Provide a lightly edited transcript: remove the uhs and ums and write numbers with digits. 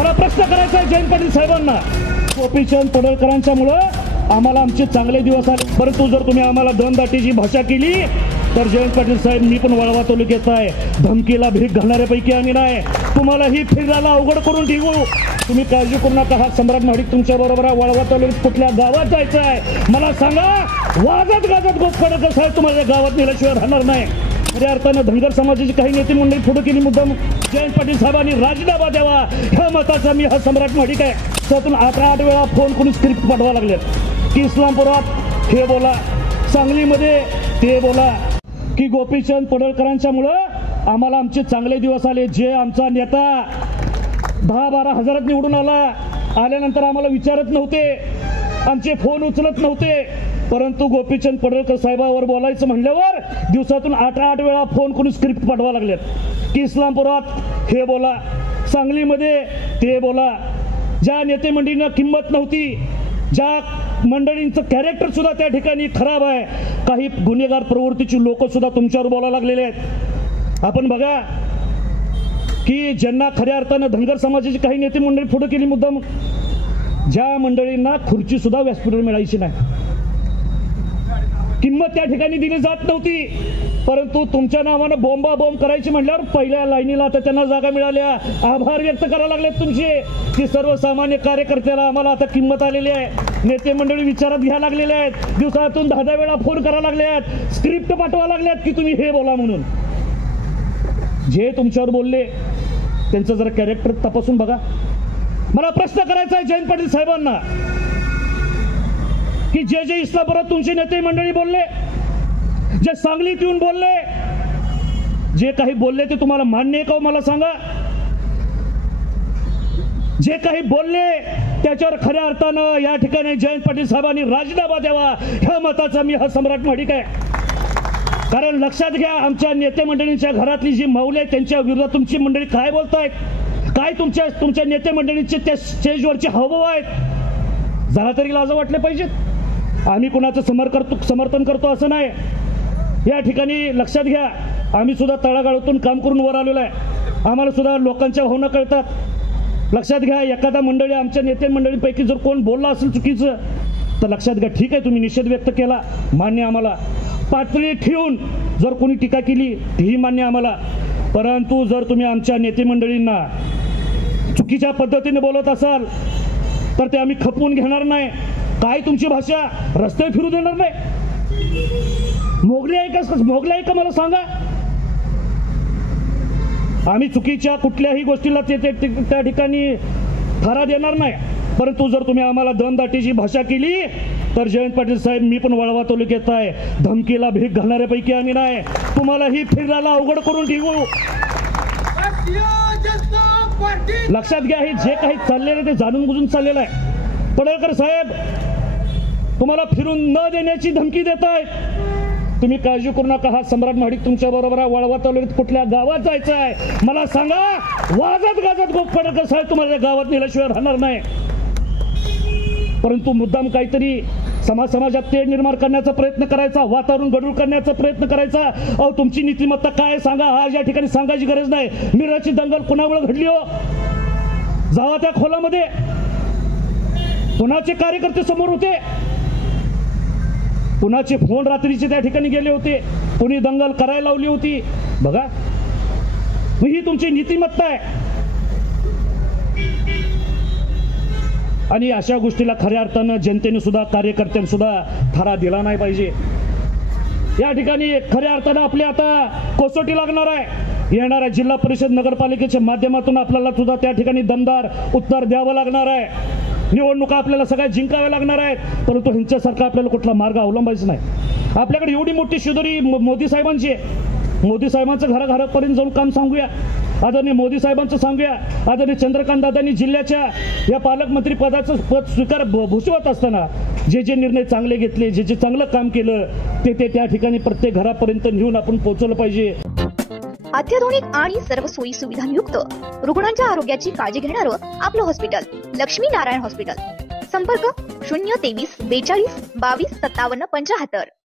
मला प्रश्न करायचा आहे जयंत पाटील साहेबांना, गोपीचंद पडळकरांच्या मुळे आम्हाला आमचे चांगले दिवस आले, परंतु जर तुम्ही आम्हाला दमदाटीची भाषा केली तर जयंत पाटील साहेब, मी पण वाळवा तालुक्यात आहे, धमकीला भीक घालणाऱ्यापैकी आम्ही नाही, तुम्हालाही फिरायला अवघड करून ठेवू. तुम्ही काळजी करू नका. हा सम्राट महाडिक तुमच्या बरोबर आहे. वाळवा तालुक्यात कुठल्या गावात जायचं आहे मला सांगा. वाजत गाजत गोपीचंद साहेब तुम्हाला गावात नेल्याशिवाय राहणार नाही. खऱ्या अर्थानं धनगर समाजाची काही नेते मंडळी पुढे केली, मुद्दाम जयंत पाटील साहेबांनी राजीनामा द्यावा ह्या मताचा मी हा सम्राट महाडिक आहे. त्यातून 8 वेळा फोन करून स्क्रिप्ट पाठवा लागले की इस्लामपुरात हे बोला, सांगलीमध्ये ते बोला, की गोपीचंद पडळकरांच्या मुळे आम्हाला आमचे चांगले दिवस आले. जे आमचा नेता 10-12 हजारात निवडून आल्यानंतर आम्हाला विचारत नव्हते, आमचे फोन उचलत नव्हते, परंतु गोपीचंद पडळकर साहेबावर बोलायचं म्हणल्यावर दिवसातून 8 वेळा फोन करून स्क्रिप्ट पाठवा लागलेत की इस्लामपुरात हे बोला, सांगलीमध्ये ते बोला. ज्या नेते मंडळींना किंमत नव्हती, ज्या मंडळींचं कॅरेक्टर सुद्धा त्या ठिकाणी खराब आहे, काही गुन्हेगार प्रवृत्तीची लोक सुद्धा तुमच्यावर बोलायला लागलेले आहेत. आपण बघा की ज्यांना खऱ्या अर्थानं धनगर समाजाची काही नेते मंडळी पुढे केली, मुद्दाम ज्या मंडळींना खुर्ची सुद्धा व्यासपीठावर मिळायची नाही, किंमत त्या ठिकाणी दिली जात नव्हती, परंतु तुमच्या नावानं बॉम्ब करायची म्हटल्यावर पहिल्या लाईनीला आता त्यांना जागा मिळाल्या. आभार व्यक्त करायला लागलेत तुमचे की सर्वसामान्य कार्यकर्त्याला आम्हाला आता किंमत आलेली आहे. नेते मंडळी विचारात घ्यायला लागलेले आहेत, दिवसातून 10 वेळा फोन करायला लागले आहेत, स्क्रिप्ट पाठवा लागल्यात की तुम्ही हे बोला म्हणून. जे तुमच्यावर बोलले त्यांचं जरा कॅरेक्टर तपासून बघा. मला प्रश्न करायचा आहे जयंत पाटील साहेबांना की जे इस्लामपुरात तुमचे नेते मंडळी बोलले, जे सांगलीत येऊन बोलले, जे काही बोलले ते तुम्हाला मान्य आहे का मला सांगा. जे काही बोलले त्याच्यावर खऱ्या अर्थानं या ठिकाणी जयंत पाटील साहेबांनी राजीनामा द्यावा ह्या मताचा मी हा सम्राट महाडिक आहे. कारण लक्षात घ्या, आमच्या नेते मंडळींच्या घरातली जी मौले आहेत त्यांच्या विरोधात तुमची मंडळी काय बोलतायत, काय तुमच्या नेते मंडळींचे त्या स्टेजवरचे हावभाव आहेत, जरा तरी लाज वाटले पाहिजेत. आम्ही कुणाचं समर्थन करतो असं नाही. या ठिकाणी लक्षात घ्या, आम्ही सुद्धा तळागाळातून काम करून वर आलेलो आहे, आम्हाला सुद्धा लोकांच्या भावना कळतात. लक्षात घ्या, एखादा मंडळी आमच्या नेते मंडळींपैकी जर कोण बोलला असेल चुकीचं तर लक्षात घ्या, ठीक आहे, तुम्ही निषेध व्यक्त केला, मान्य आम्हाला. पातळी ठेवून जर कोणी टीका केली तीही मान्य आम्हाला. परंतु जर तुम्ही आमच्या नेते मंडळींना चुकीच्या पद्धतीने बोलत असाल तर ते आम्ही खपवून घेणार नाही. काय तुमची भाषा, रस्ते फिरू देणार नाही. मोगली आहे का मला सांगा. आम्ही चुकीच्या कुठल्याही गोष्टीला त्या ठिकाणी थारा देणार नाही. परंतु जर तुम्ही आम्हाला दमदाटीची भाषा केली तर जयंत पाटील साहेब, मी पण वाळवा तालुक्यात आहे, धमकीला भीक घालणाऱ्यापैकी आम्ही नाही, तुम्हालाही फिरायला अवघड करून ठेवू. लक्षात घ्या, हे जे काही चाललेलं ते जाणून बुजून चाललेलं आहे. पडळकर साहेब तुम्हाला फिरून न देण्याची धमकी देत आहेत. तुम्ही काळजी करू नका. हा सम्राट महाडिक तुमच्या बरोबर आहे. वाळवा तालुक्यात कुठल्या गावात जायचं आहे मला सांगा. वाजत गाजत पडळकर साहेब तुम्हाला गावात नेल्याशिवाय राहणार नाही. परंतु मुद्दाम काहीतरी समाजात तेढ निर्माण करण्याचा प्रयत्न करायचा, वातावरण गढूळ करण्याचा प्रयत्न करायचा. अहो, तुमची नीतिमत्ता काय सांगा. आज या ठिकाणी सांगायची गरज नाही. मिरजची दंगल कुणामुळे घडली हो? जावा त्या खोलामध्ये, कुणाचे कार्यकर्ते समोर होते, कुणाचे फोन रात्रीचे त्या ठिकाणी गेले होते, कुणी दंगल करायला लावली होती. बघा, ही तुमची नीतिमत्ता आहे. आणि अशा गोष्टीला खऱ्या अर्थानं जनतेने सुद्धा, कार्यकर्त्यांनी सुद्धा थारा दिला नाही पाहिजे. या ठिकाणी खऱ्या अर्थानं आपली आता कसोटी लागणार आहे. येणाऱ्या जिल्हा परिषद नगरपालिकेच्या माध्यमातून आपल्याला सुद्धा त्या ठिकाणी दमदार उत्तर द्यावं लागणार आहे. निवडणुका आपल्याला सगळ्या जिंकाव्या लागणार आहेत, परंतु ह्यांच्यासारखा आपल्याला कुठला मार्ग अवलंबायचा नाही. आपल्याकडे एवढी मोठी शिदोरी मोदी साहेबांची आहे. मोदी साहेबांचं घराघरापर्यंत जाऊन काम सांगूया. आदरणीय मोदी साहेबांचं सांगूया. आदरणीय चंद्रकांत दादांनी जिल्ह्याच्या या पालकमंत्री पदाचं पद स्वीकार भूषवत असताना जे निर्णय चांगले घेतले, जे चांगलं काम केलं ते त्या ठिकाणी प्रत्येक घरापर्यंत नेऊन आपण पोहोचवलं पाहिजे. अत्याधुनिक आणि सर्व सोयी सुविधांयुक्त रुग्णांच्या आरोग्याची काळजी घेणारं आपलं हॉस्पिटल लक्ष्मी नारायण हॉस्पिटल. संपर्क 023 42 22 57 75.